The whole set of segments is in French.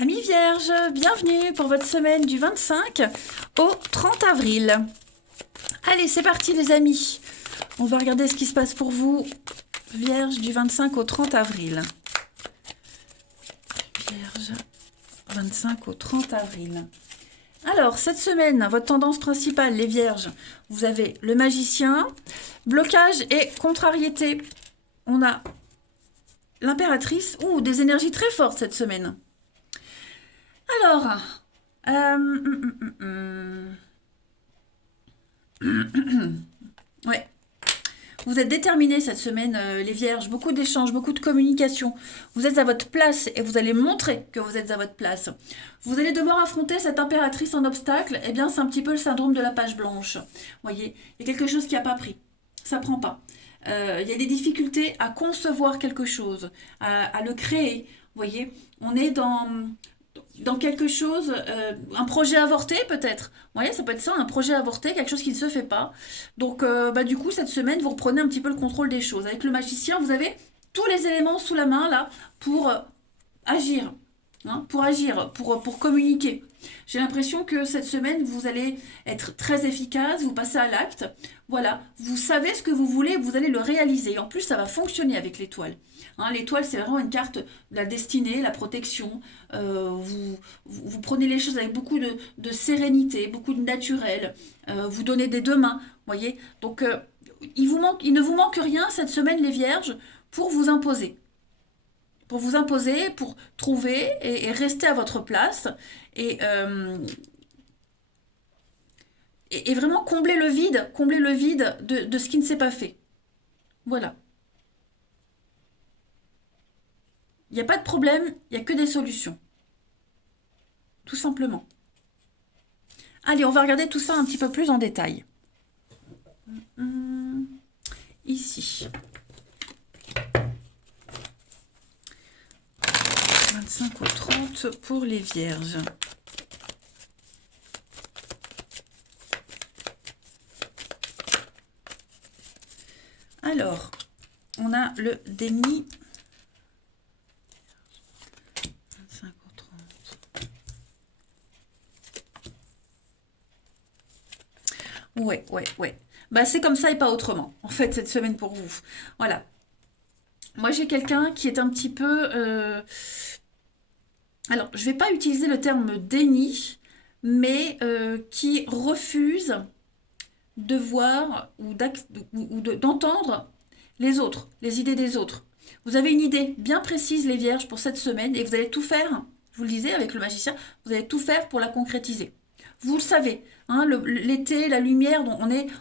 Amis Vierges, bienvenue pour votre semaine du 25 au 30 avril. Allez, c'est parti les amis. On va regarder ce qui se passe pour vous, Vierge, du 25 au 30 avril. Vierge, 25 au 30 avril. Alors, cette semaine, votre tendance principale, les Vierges, vous avez le Magicien, blocage et contrariété. On a l'impératrice, ou des énergies très fortes cette semaine. Alors, ouais, vous êtes déterminés cette semaine, les Vierges. Beaucoup d'échanges, beaucoup de communication. Vous êtes à votre place et vous allez montrer que vous êtes à votre place. Vous allez devoir affronter cette impératrice en obstacle. Eh bien, c'est un petit peu le syndrome de la page blanche. Vous voyez, il y a quelque chose qui n'a pas pris. Ça ne prend pas. Il y a des difficultés à concevoir quelque chose, à le créer. Vous voyez, on est dans quelque chose, un projet avorté peut-être. Vous voyez, ça peut être ça, un projet avorté, quelque chose qui ne se fait pas. Donc, du coup, cette semaine, vous reprenez un petit peu le contrôle des choses. Avec le magicien, vous avez tous les éléments sous la main, là, pour agir. Pour communiquer. J'ai l'impression que cette semaine, vous allez être très efficace, vous passez à l'acte. Voilà, vous savez ce que vous voulez, vous allez le réaliser. En plus, ça va fonctionner avec l'étoile. L'étoile, c'est vraiment une carte de la destinée, la protection. Vous prenez les choses avec beaucoup de sérénité, beaucoup de naturel. Vous donnez des deux mains, voyez. Donc, il ne vous manque rien cette semaine, les Vierges, pour vous imposer. Pour trouver et rester à votre place et vraiment combler le vide de ce qui ne s'est pas fait. Voilà. Il n'y a pas de problème, il n'y a que des solutions. Tout simplement. Allez, on va regarder tout ça un petit peu plus en détail. Ici. 25 au 30 pour les Vierges. Alors, on a le déni. 25 au 30. Ouais. Bah, c'est comme ça et pas autrement, en fait, cette semaine pour vous. Voilà. Moi, j'ai quelqu'un qui est un petit peu... Alors, je ne vais pas utiliser le terme déni, mais qui refuse de voir ou d'entendre les autres, les idées des autres. Vous avez une idée bien précise, les Vierges, pour cette semaine, et vous allez tout faire, je vous le disais avec le magicien, vous allez tout faire pour la concrétiser. Vous le savez, l'été, la lumière,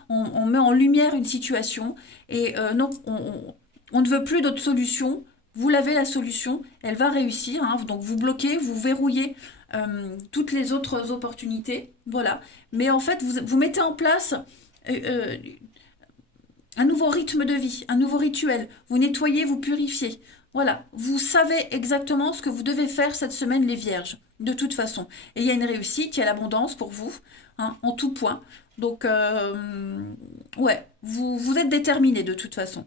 on met en lumière une situation, et non, on ne veut plus d'autres solutions. Vous l'avez la solution, elle va réussir. Donc vous bloquez, vous verrouillez toutes les autres opportunités. Voilà. Mais en fait, vous mettez en place un nouveau rythme de vie, un nouveau rituel. Vous nettoyez, vous purifiez. Voilà. Vous savez exactement ce que vous devez faire cette semaine, les Vierges, de toute façon. Et il y a une réussite, il y a l'abondance pour vous, en tout point. Donc, ouais, vous êtes déterminés de toute façon.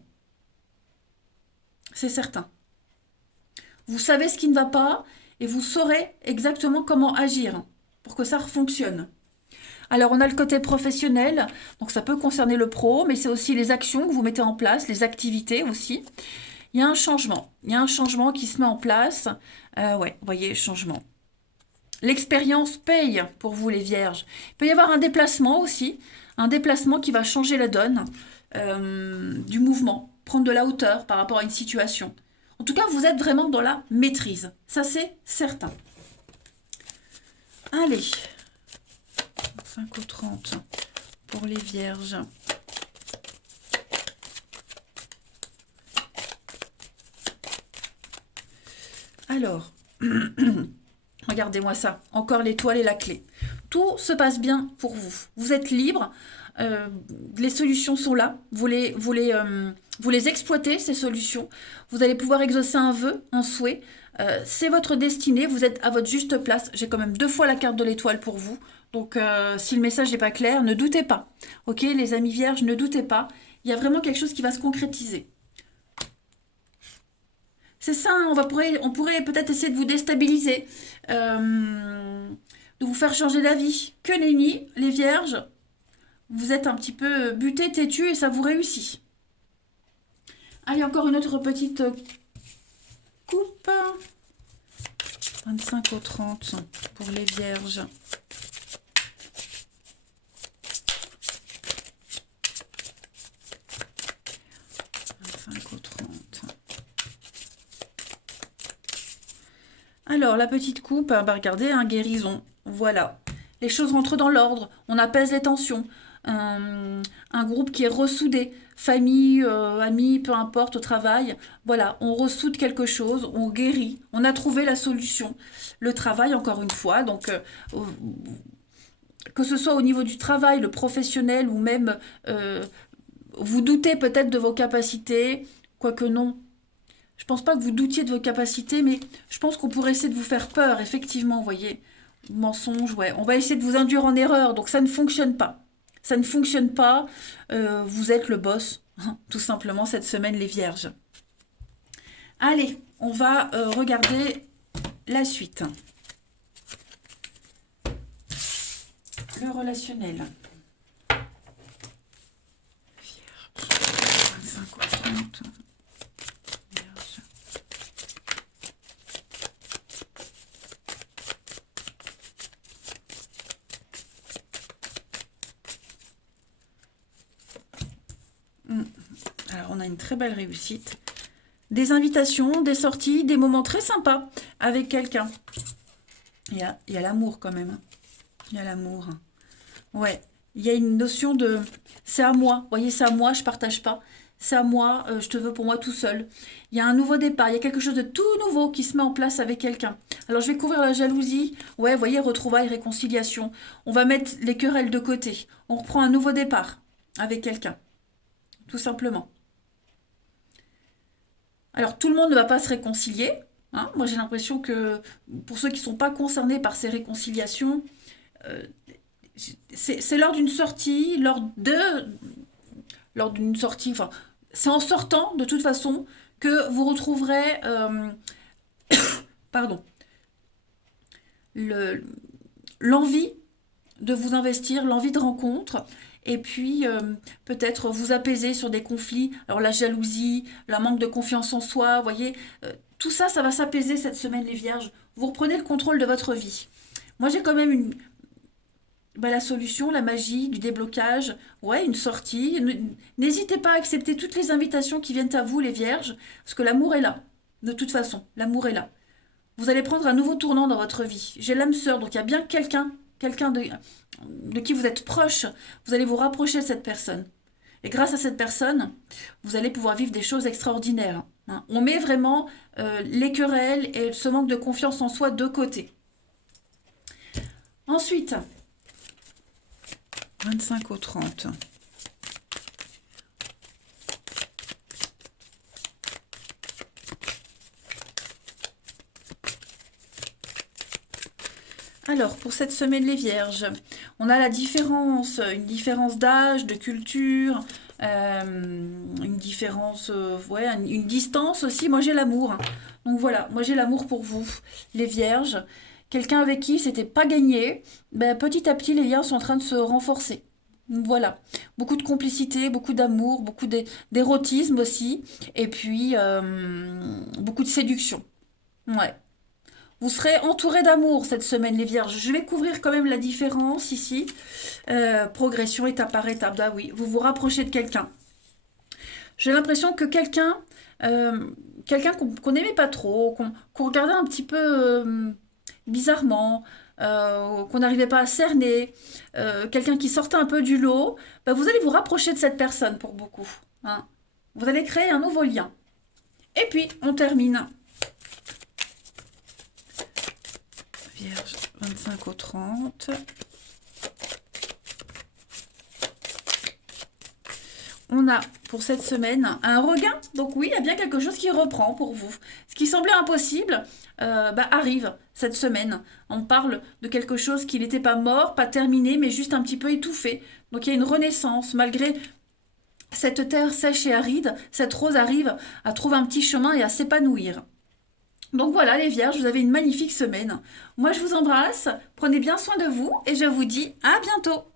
C'est certain. Vous savez ce qui ne va pas et vous saurez exactement comment agir pour que ça fonctionne. Alors, on a le côté professionnel, donc ça peut concerner le pro, mais c'est aussi les actions que vous mettez en place, les activités aussi. Il y a un changement qui se met en place. Ouais, vous voyez, changement. L'expérience paye pour vous, les Vierges. Il peut y avoir un déplacement aussi, un déplacement qui va changer la donne du mouvement, prendre de la hauteur par rapport à une situation. En tout cas, vous êtes vraiment dans la maîtrise. Ça, c'est certain. Allez. 5 au 30 pour les Vierges. Alors, regardez-moi ça. Encore l'étoile et la clé. Tout se passe bien pour vous. Vous êtes libre. Les solutions sont là. Vous les exploitez, ces solutions. Vous allez pouvoir exaucer un vœu, un souhait. C'est votre destinée. Vous êtes à votre juste place. J'ai quand même 2 fois la carte de l'étoile pour vous. Donc, si le message n'est pas clair, ne doutez pas. Ok, les amis Vierges, ne doutez pas. Il y a vraiment quelque chose qui va se concrétiser. C'est ça, on pourrait peut-être essayer de vous déstabiliser. de vous faire changer d'avis. Que nenni, les vierges, vous êtes un petit peu butés, têtus et ça vous réussit. Allez, encore une autre petite coupe. 25 au 30 pour les vierges. Au 30. Alors, la petite coupe, bah regardez, guérison. Voilà. Les choses rentrent dans l'ordre. On apaise les tensions. Un groupe qui est ressoudé. Famille, amis, peu importe, au travail. Voilà, on ressoude quelque chose, on guérit. On a trouvé la solution. Le travail, encore une fois, donc... que ce soit au niveau du travail, le professionnel ou même vous doutez peut-être de vos capacités, quoique non. Je pense pas que vous doutiez de vos capacités, mais je pense qu'on pourrait essayer de vous faire peur, effectivement, vous voyez. Mensonge, ouais. On va essayer de vous induire en erreur, donc ça ne fonctionne pas. Ça ne fonctionne pas, vous êtes le boss, tout simplement, cette semaine, les vierges. Allez, on va regarder la suite. Le relationnel. Vierge, 25 ou 30. Vierge. Alors, on a une très belle réussite. Des invitations, des sorties, des moments très sympas avec quelqu'un. Il y a l'amour quand même. Il y a l'amour. Ouais, il y a une notion de c'est à moi. Vous voyez, c'est à moi, je partage pas. C'est à moi, je te veux pour moi tout seul. Il y a un nouveau départ, il y a quelque chose de tout nouveau qui se met en place avec quelqu'un. Alors je vais couvrir la jalousie. Ouais, vous voyez, retrouvailles, réconciliation. On va mettre les querelles de côté. On reprend un nouveau départ avec quelqu'un. Tout simplement. Alors tout le monde ne va pas se réconcilier. Hein. Moi j'ai l'impression que pour ceux qui ne sont pas concernés par ces réconciliations, euh, c'est lors d'une sortie, lors d'une sortie, enfin, c'est en sortant de toute façon que vous retrouverez, pardon, le- l'envie de vous investir, l'envie de rencontre, et puis peut-être vous apaiser sur des conflits. Alors la jalousie, le manque de confiance en soi, vous voyez, tout ça, ça va s'apaiser cette semaine, les vierges. Vous reprenez le contrôle de votre vie. Moi, j'ai quand même la solution, la magie, du déblocage, ouais, une sortie. N'hésitez pas à accepter toutes les invitations qui viennent à vous, les vierges, parce que l'amour est là. De toute façon, l'amour est là. Vous allez prendre un nouveau tournant dans votre vie. J'ai l'âme sœur, donc il y a bien quelqu'un de qui vous êtes proche. Vous allez vous rapprocher de cette personne. Et grâce à cette personne, vous allez pouvoir vivre des choses extraordinaires. Hein. On met vraiment les querelles et ce manque de confiance en soi de côté. Ensuite, 25 au 30. Alors, pour cette semaine, les vierges, on a une différence d'âge, de culture, une différence, ouais, une distance aussi. Moi, j'ai l'amour. Donc voilà, moi, j'ai l'amour pour vous, les vierges. Quelqu'un avec qui c'était pas gagné, ben, petit à petit, les liens sont en train de se renforcer. Donc voilà, beaucoup de complicité, beaucoup d'amour, beaucoup d'érotisme aussi, et puis beaucoup de séduction. Ouais. Vous serez entouré d'amour cette semaine, les vierges. Je vais couvrir quand même la différence ici. Progression étape par étape. Ah oui, vous vous rapprochez de quelqu'un. J'ai l'impression que euh, quelqu'un qu'on n'aimait pas trop, qu'on regardait un petit peu bizarrement, qu'on n'arrivait pas à cerner, quelqu'un qui sortait un peu du lot, bah, vous allez vous rapprocher de cette personne pour beaucoup. Hein. Vous allez créer un nouveau lien. Et puis, on termine. Vierge, 25 au 30. On a pour cette semaine un regain. Donc oui, il y a bien quelque chose qui reprend pour vous. Ce qui semblait impossible arrive cette semaine. On parle de quelque chose qui n'était pas mort, pas terminé, mais juste un petit peu étouffé. Donc il y a une renaissance. Malgré cette terre sèche et aride, cette rose arrive à trouver un petit chemin et à s'épanouir. Donc voilà les Vierges, vous avez une magnifique semaine. Moi je vous embrasse, prenez bien soin de vous et je vous dis à bientôt.